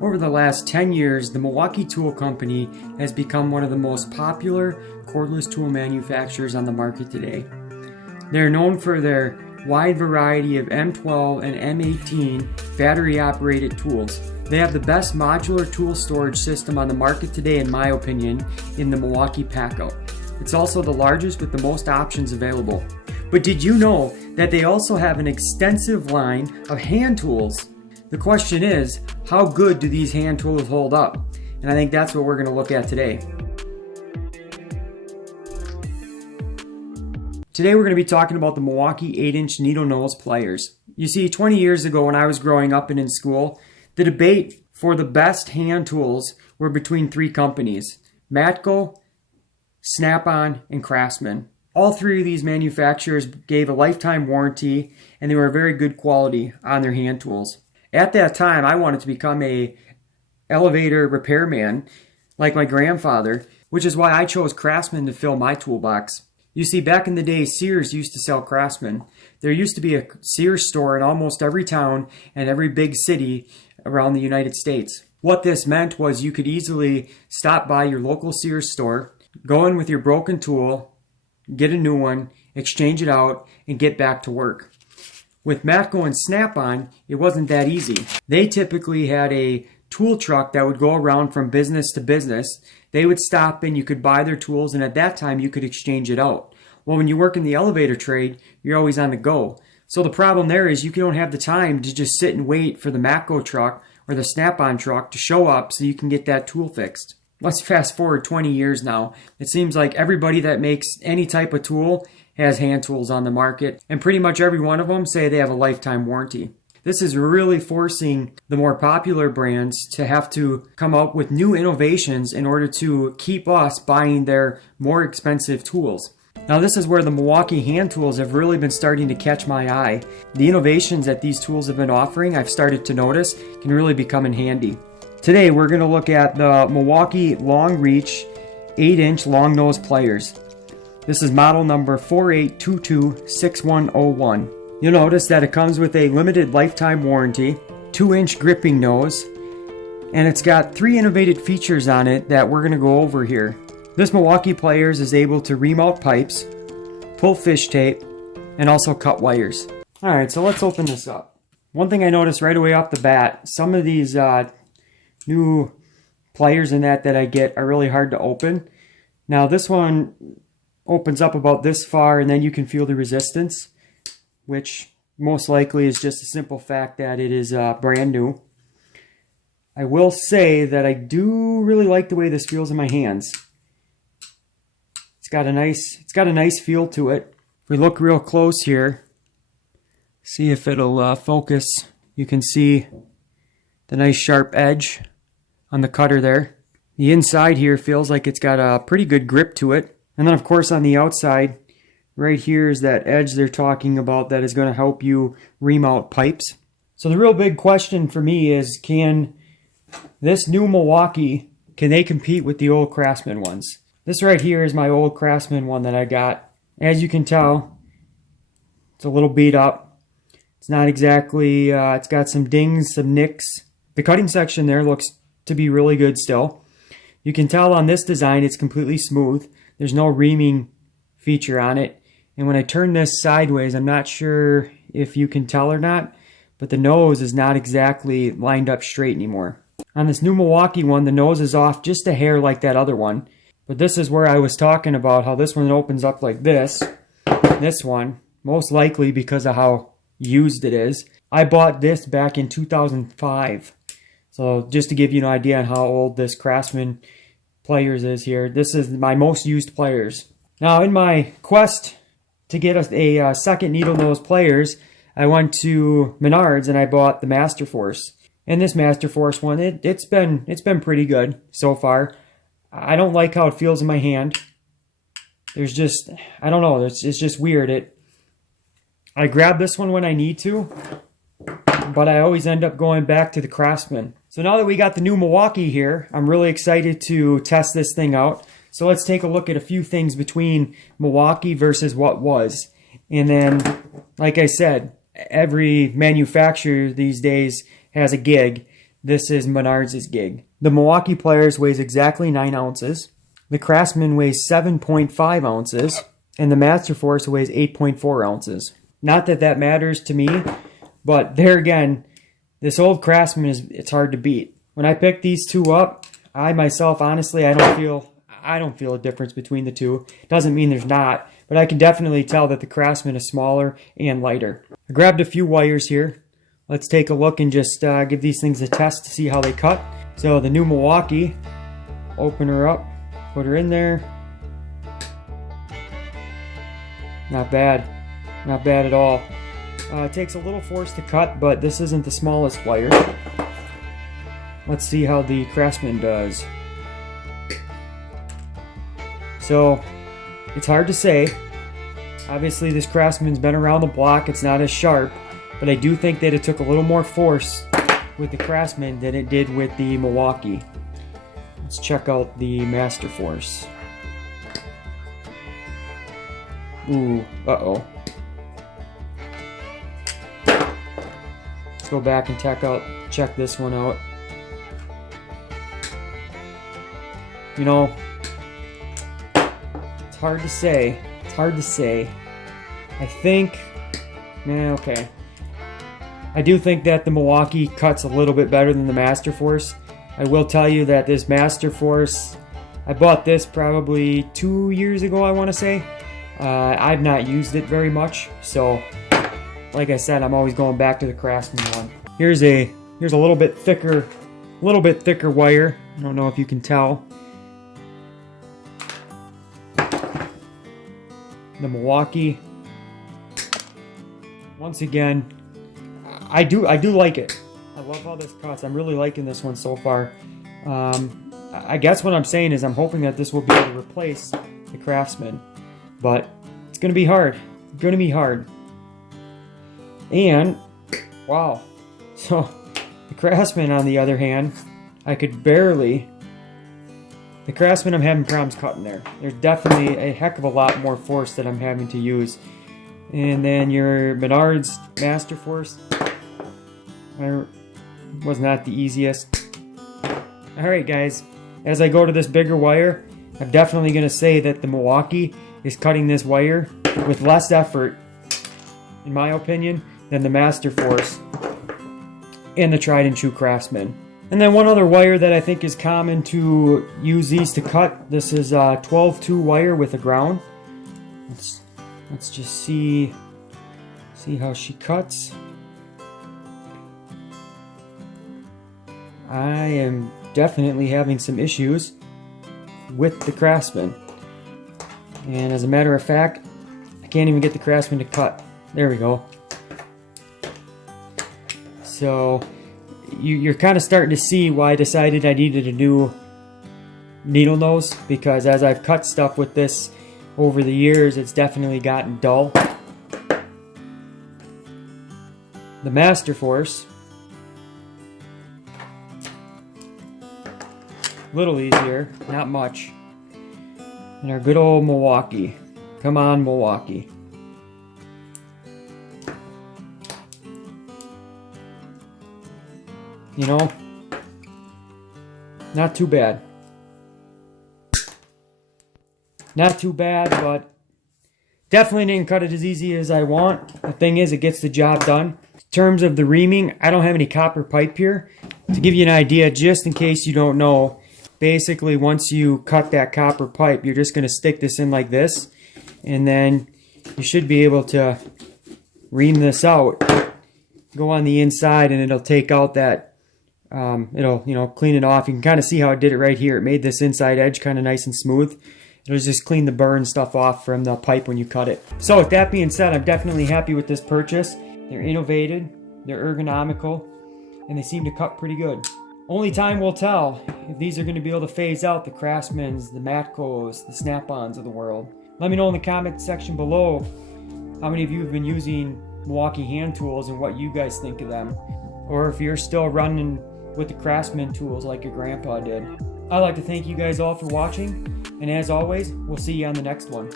Over the last 10 years, the Milwaukee Tool Company has become one of the most popular cordless tool manufacturers on the market today. They're known for their wide variety of M12 and M18 battery-operated tools. They have the best modular tool storage system on the market today, in my opinion, in the Milwaukee Packout. It's also the largest with the most options available. But did you know that they also have an extensive line of hand tools? The question is, how good do these hand tools hold up? And I think that's what we're going to look at today. Today we're going to be talking about the Milwaukee 8-inch needle nose pliers. You see, 20 years ago when I was growing up and in school, the debate for the best hand tools were between three companies: Matco, Snap-on, and Craftsman. All three of these manufacturers gave a lifetime warranty, and they were very good quality on their hand tools. At that time, I wanted to become a elevator repairman like my grandfather, which is why I chose Craftsman to fill my toolbox. You see, back in the day, Sears used to sell Craftsman. There used to be a Sears store in almost every town and every big city around the United States. What this meant was you could easily stop by your local Sears store, go in with your broken tool, get a new one, exchange it out, and get back to work. With Matco and Snap-on, it wasn't that easy. They typically had a tool truck that would go around from business to business. They would stop and you could buy their tools, and at that time you could exchange it out. Well, when you work in the elevator trade, you're always on the go. So the problem there is you don't have the time to just sit and wait for the Matco truck or the Snap-on truck to show up so you can get that tool fixed. Let's fast forward 20 years now. It seems like everybody that makes any type of tool has hand tools on the market, and pretty much every one of them say they have a lifetime warranty. This is really forcing the more popular brands to have to come up with new innovations in order to keep us buying their more expensive tools. Now, this is where the Milwaukee hand tools have really been starting to catch my eye. The innovations that these tools have been offering, I've started to notice, can really become in handy. Today, we're going to look at the Milwaukee Long Reach 8-inch long nose pliers. This is model number 48226101. You'll notice that it comes with a limited lifetime warranty, 2-inch gripping nose, and it's got 3 innovative features on it that we're going to go over here. This Milwaukee Pliers is able to remount pipes, pull fish tape, and also cut wires. Alright, so let's open this up. One thing I noticed right away off the bat, some of these new pliers in that I get are really hard to open. Now this one opens up about this far, and then you can feel the resistance, which most likely is just a simple fact that it is brand new. I will say that I do really like the way this feels in my hands. It's got a nice feel to it. If we look real close here, see if it'll focus, you can see the nice sharp edge on the cutter there. The inside here feels like it's got a pretty good grip to it. And then of course on the outside, right here is that edge they're talking about that is going to help you remount pipes. So the real big question for me is, can this new Milwaukee, can they compete with the old Craftsman ones? This right here is my old Craftsman one that I got. As you can tell, it's a little beat up. It's not exactly, it's got some dings, some nicks. The cutting section there looks to be really good still. You can tell on this design it's completely smooth. There's no reaming feature on it. And when I turn this sideways, I'm not sure if you can tell or not, but the nose is not exactly lined up straight anymore. On this new Milwaukee one, the nose is off just a hair like that other one. But this is where I was talking about how this one opens up like this. This one, most likely because of how used it is. I bought this back in 2005. So just to give you an idea on how old this Craftsman Pliers is here. This is my most used pliers. Now in my quest to get a second needle nose pliers, I went to Menards and I bought the Master Force. And this Master Force one, it's been pretty good so far. I don't like how it feels in my hand. There's just, I don't know, it's just weird. I grab this one when I need to, but I always end up going back to the Craftsman. So now that we got the new Milwaukee here, I'm really excited to test this thing out. So let's take a look at a few things between Milwaukee versus what was. And then, like I said, every manufacturer these days has a gig. this is Menards' gig. The Milwaukee Pliers weighs exactly 9 ounces. The Craftsman weighs 7.5 ounces. And the Masterforce weighs 8.4 ounces. Not that that matters to me, but there again, this old Craftsman it's hard to beat. When I pick these two up, I myself, honestly, I don't feel a difference between the two. Doesn't mean there's not, but I can definitely tell that the Craftsman is smaller and lighter. I grabbed a few wires here. Let's take a look and just give these things a test to see how they cut. So the new Milwaukee, open her up, put her in there. Not bad. Not bad at all. It takes a little force to cut, but this isn't the smallest wire. Let's see how the Craftsman does. So, it's hard to say. Obviously, this Craftsman's been around the block. It's not as sharp, but I do think that it took a little more force with the Craftsman than it did with the Milwaukee. Let's check out the Masterforce. Ooh, uh-oh. Let's go back and check this one out. You know, it's hard to say. It's hard to say. I think, okay. I do think that the Milwaukee cuts a little bit better than the Masterforce. I will tell you that this Masterforce, I bought this probably 2 years ago, I want to say. I've not used it very much, so like I said, I'm always going back to the Craftsman one. Here's a little bit thicker wire. I don't know if you can tell. The Milwaukee. Once again, I do like it. I love how this cuts. I'm really liking this one so far. I guess what I'm saying is I'm hoping that this will be able to replace the Craftsman. But it's going to be hard. It's going to be hard. And, wow. So, the Craftsman, on the other hand, I could barely... The Craftsman, I'm having problems cutting there. There's definitely a heck of a lot more force that I'm having to use. And then your Menards Masterforce was not the easiest. Alright guys, as I go to this bigger wire, I'm definitely going to say that the Milwaukee is cutting this wire with less effort, in my opinion, than the Masterforce and the tried and true Craftsman. And then one other wire that I think is common to use these to cut. This is a 12-2 wire with a ground. Let's just see how she cuts. I am definitely having some issues with the Craftsman. And as a matter of fact, I can't even get the Craftsman to cut. There we go. So you're kind of starting to see why I decided I needed a new needle nose, because as I've cut stuff with this over the years, it's definitely gotten dull. The Masterforce, a little easier, not much. And our good old Milwaukee. Come on, Milwaukee. You know, not too bad. Not too bad, but definitely didn't cut it as easy as I want. The thing is, it gets the job done. In terms of the reaming, I don't have any copper pipe here. To give you an idea, just in case you don't know, basically once you cut that copper pipe, you're just going to stick this in like this, and then you should be able to ream this out. Go on the inside and it'll take out that, it'll clean it off. You can kind of see how it did it right here. It made this inside edge kind of nice and smooth. It'll just clean the burn stuff off from the pipe when you cut it. So with that being said, I'm definitely happy with this purchase. They're innovative, they're ergonomical, and they seem to cut pretty good. Only time will tell if these are going to be able to phase out the Craftsmans, the Matcos, the Snap-ons of the world. Let me know in the comment section below how many of you have been using Milwaukee hand tools and what you guys think of them. Or if you're still running with the Craftsman tools like your grandpa did. I'd like to thank you guys all for watching, and as always, we'll see you on the next one.